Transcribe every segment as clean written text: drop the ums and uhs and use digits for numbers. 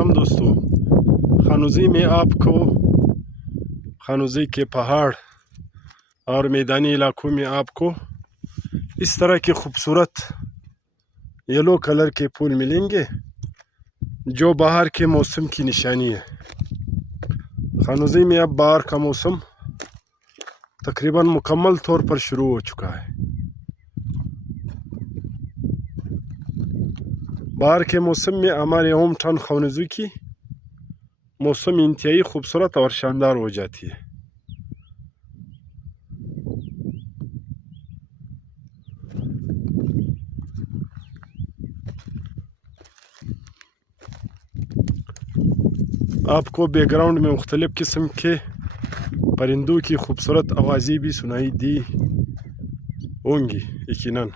सलाम दोस्तों, खानूज़ी में आपको खानूज़ी के पहाड़ और मैदानी इलाकों में आपको इस तरह के खूबसूरत येलो कलर के फूल मिलेंगे जो बाहर के मौसम की निशानी है। खानूज़ी में अब बाहर का मौसम तकरीबन मुकम्मल तौर पर शुरू हो चुका है। बाहर के मौसम में हमारे होम टाउन खानूज़ी की मौसम इंतहाई खूबसूरत और शानदार हो जाती है। आपको बैकग्राउंड में मुख्तलिफ़ किस्म के परिंदों की खूबसूरत आवाज़ें भी सुनाई दी होंगी यकीनन।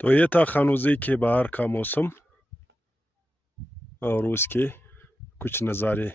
तो ये था खानूज़ी के बाहर का मौसम और उसके कुछ नज़ारे।